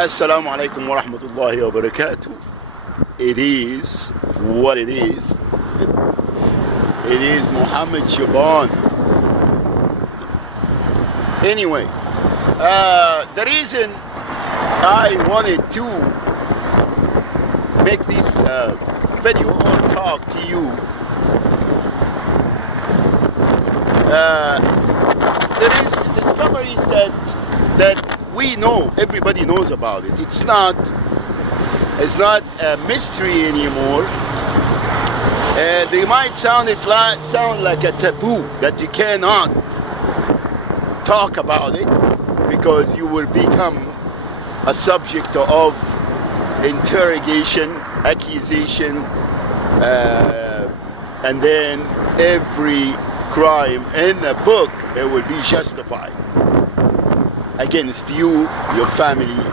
Assalamu alaikum wa rahmatullahi wa barakatuh. It is what it is. It is Muhammad Shaban. Anyway, the reason I wanted to make this video or talk to you, there is discoveries that we know, everybody knows about it. It's not a mystery anymore. They might sound like a taboo that you cannot talk about it because you will become a subject of interrogation, accusation, and then every crime in a book, it will be justified against you, your family,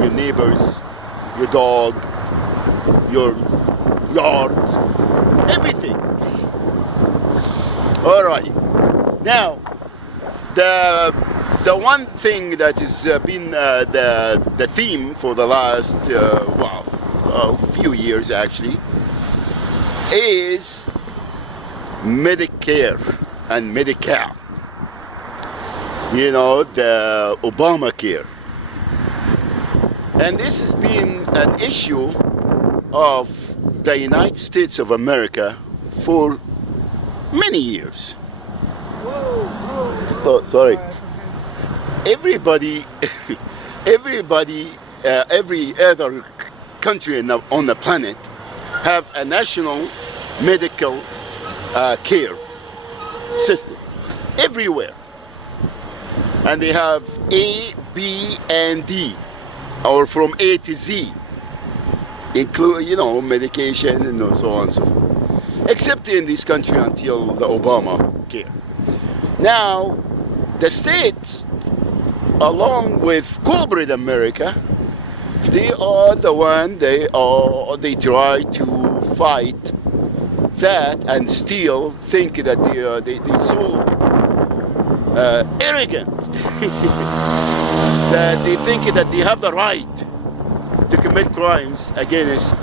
your neighbors, your dog, your yard, everything. All right. Now, the one thing that has been the theme for the last few years actually is Medicare and Medicare. You know, the Obamacare. And this has been an issue of the United States of America for many years. Oh, sorry. Every other country on the planet have a national medical care system everywhere. And they have A, B, and D, or from A to Z, include, medication and so on and so forth. Except in this country until the Obamacare. Now, the states, along with corporate America, they are the one, they try to fight that and still think that they so arrogant that they think that they have the right to commit crimes against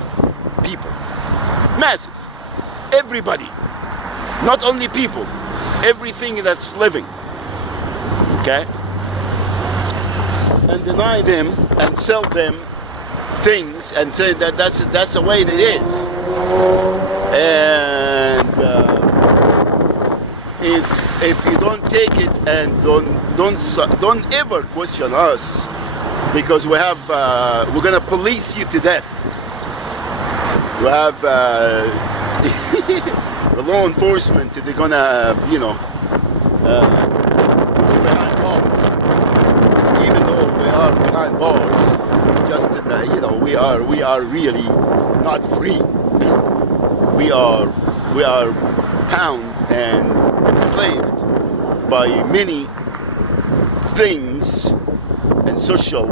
people, masses, everybody, not only people, everything that's living, okay, and deny them and sell them things and say that that's the way it is. And if you don't take it and don't ever question us, because we're gonna police you to death. We have the law enforcement. They're gonna put you behind bars. Even though we are behind bars, just we are really not free. We are bound and enslaved by many things and social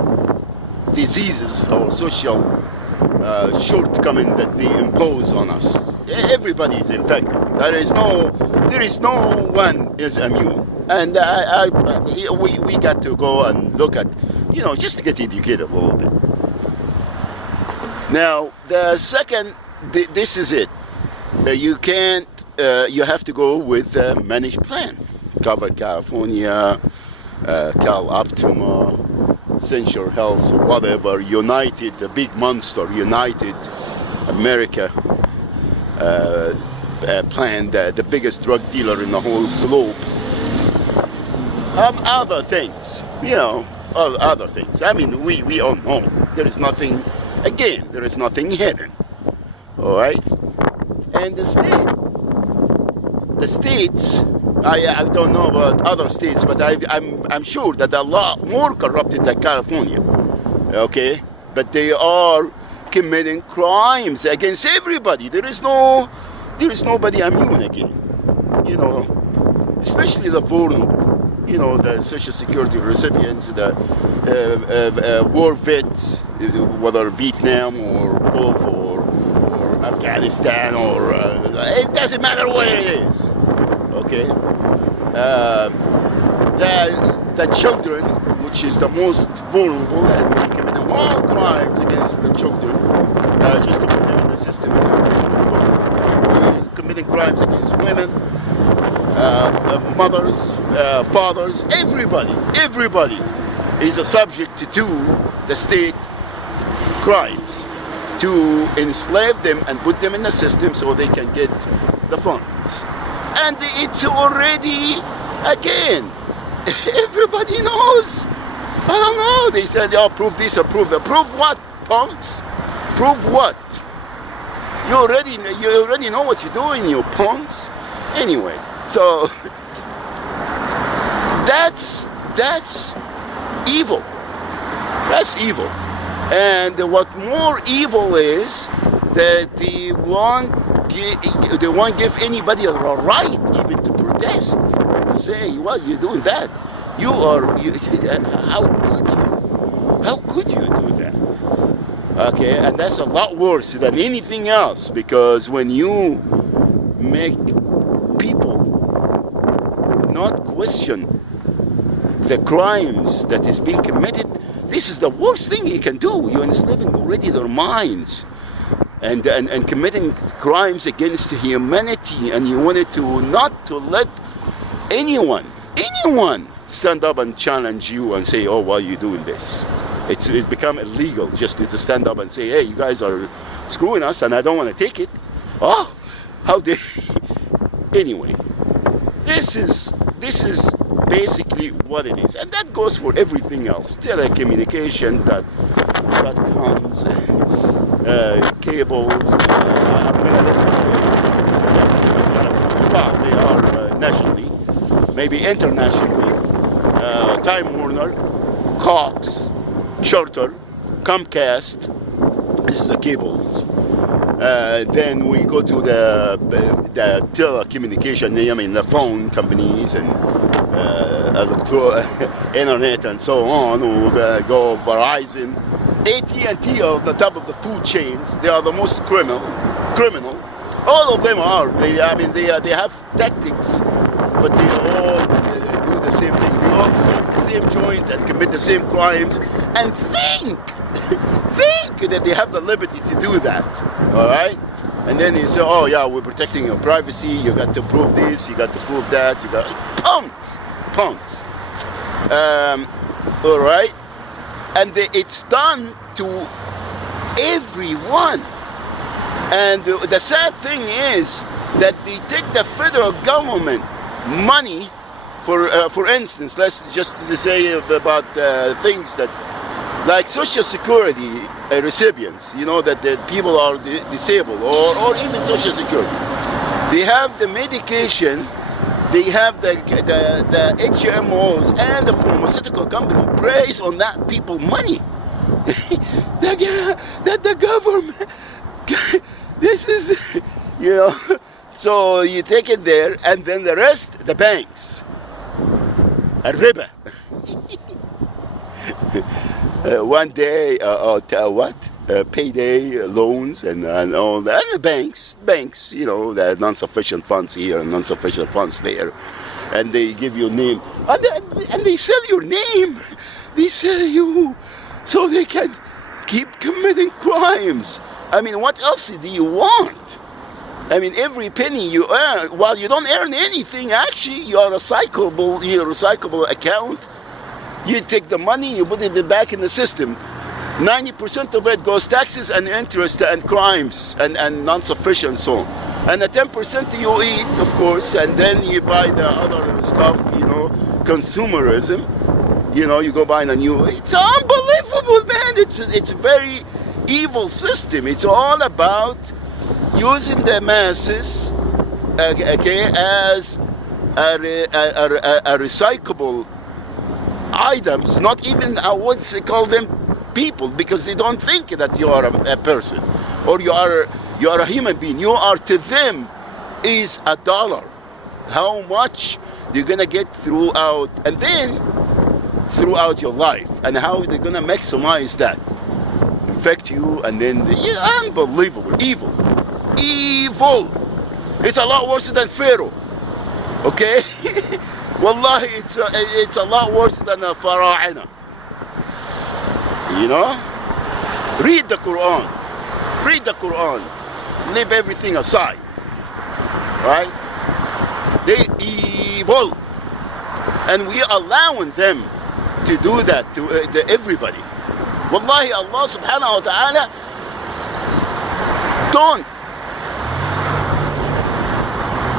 diseases or social shortcoming that they impose on us. Everybody is infected. There is no one is immune. And we got to go and look at, just to get educated a little bit. Now, the second, this is it. You can't. You have to go with a managed plan. Covered California, Cal Optima, Central Health, whatever. United, the big monster, United America plan, the biggest drug dealer in the whole globe. Other things, other things. I mean, we all know there is nothing. Again, there is nothing hidden. All right. And the states, I don't know about other states, but I'm sure that they're a lot more corrupted than California, okay? But they are committing crimes against everybody. There is nobody immune again, especially the vulnerable, the Social Security recipients, the war vets, whether Vietnam or Gulf or Afghanistan or it doesn't matter where it is, okay? The children which is the most vulnerable, and they commit all crimes against the children, just to put them in the system. Committing crimes against women, mothers, fathers, everybody is a subject to the state crimes, to enslave them and put them in the system so they can get the funds. And it's already, again, everybody knows. I don't know, they said, oh, prove this or prove that. Prove what, punks? Prove what? You already know what you're doing, you punks. Anyway, so that's evil. That's evil. And what more evil is that they won't give anybody a right even to protest, to say, well, you're doing that. How could you do that? Okay, and that's a lot worse than anything else, because when you make people not question the crimes that is being committed, this is the worst thing you can do. You're enslaving already their minds and committing crimes against humanity, and you wanted to not to let anyone stand up and challenge you and say, oh, why are you doing this? It's become illegal just to stand up and say, hey, you guys are screwing us and I don't want to take it. Oh, how dare anyway, this is basically what it is, and that goes for everything else. Telecommunication, .coms, cables, well, they are nationally, maybe internationally, Time Warner, Cox, Charter, Comcast. This is the cables. Then we go to the telecommunication, I mean the phone companies and internet and so on. We'll go Verizon, AT&T on the top of the food chains. They are the most criminal. All of them are. They have tactics, but they all do the same thing. They all smoke the same joint and commit the same crimes and think that they have the liberty to do that. All right? And then you say, oh yeah, we're protecting your privacy. You got to prove this. You got to prove that. You got punks. All right? And it's done to everyone. And the sad thing is that they take the federal government money, for instance, let's just say about things that, like Social Security recipients, you know, that the people are disabled, or even Social Security. They have the medication, they have the HMOs and the pharmaceutical company preys on that people money. that the government, this is, you know, so you take it there, and then the rest, the banks, riba. One day, payday loans and all that. And the banks, you know, the non-sufficient funds here and non-sufficient funds there, and they give you a name, and they sell your name. They sell you so they can keep committing crimes. I mean, what else do you want? I mean, every penny you earn, while you don't earn anything, actually, you are recyclable account. You take the money, you put it back in the system. 90% of it goes taxes and interest and crimes and non-sufficient so on. And the 10% you eat, of course, and then you buy the other stuff, you know, consumerism. You know, you go buy a new, it's unbelievable, man. It's a very evil system. It's all about using the masses, okay, as a recyclable items, not even I would call them people, because they don't think that you are a person or you are a human being. You are, to them, is a dollar. How much you're gonna get throughout, and then throughout your life, and how they're gonna maximize that, infect you, and then unbelievable evil. It's a lot worse than Pharaoh. Okay. Wallahi, it's a lot worse than a Fara'ina. You know? Read the Quran. Read the Quran. Leave everything aside. Right? They evil. And we are allowing them to do that to everybody. Wallahi, Allah subhanahu wa ta'ala don't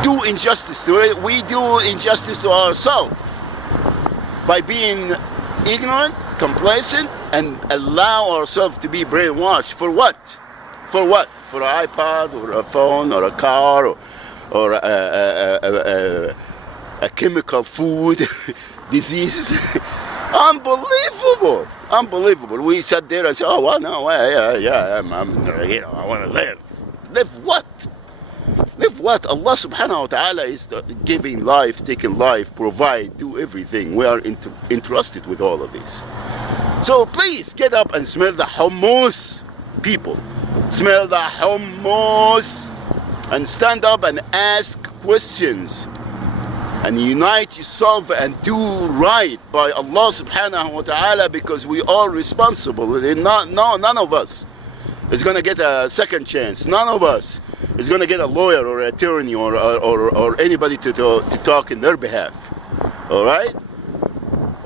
do injustice to it. We do injustice to ourselves by being ignorant, complacent, and allow ourselves to be brainwashed. For what? For what? For an iPod or a phone or a car or a chemical food, diseases. Unbelievable, unbelievable. We sat there and said, "Oh, well, no, yeah, I want to live. Live what? Live what? Allah subhanahu wa ta'ala is giving life, taking life, provide, do everything. We are entrusted with all of this. So please get up and smell the hummus, people. Smell the hummus and stand up and ask questions and unite yourself and do right by Allah subhanahu wa ta'ala, because we are responsible. None of us is going to get a second chance. None of us is going to get a lawyer or an attorney or anybody to talk in their behalf. All right?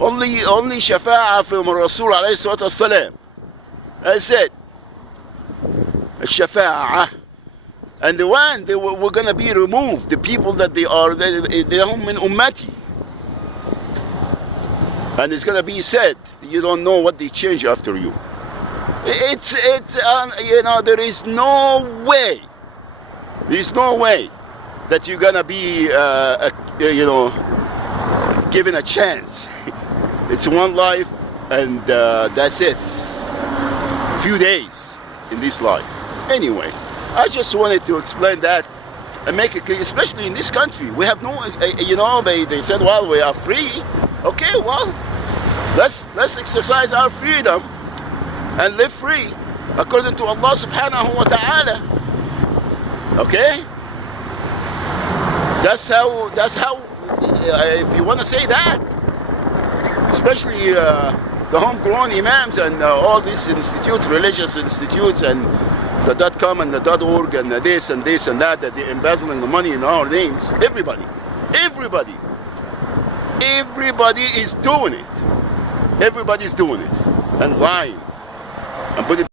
Only shafa'a from Rasul alayhi salatu wasalam. I said, shafa'a. And the one they were going to be removed, the people that they are min ummati. And it's going to be said, you don't know what they change after you. It's you know, there is no way that you're going to be, you know, given a chance. It's one life, and that's it. Few days in this life. Anyway, I just wanted to explain that and make it clear, especially in this country. We have no, you know, they said, well, we are free. Okay, well, let's exercise our freedom and live free according to Allah subhanahu wa ta'ala. Okay? That's how if you want to say that, especially the homegrown imams and all these institutes, religious institutes, and the .com and the .org and the this and that they're embezzling the money in our names. Everybody is doing it. Everybody's doing it and lying and putting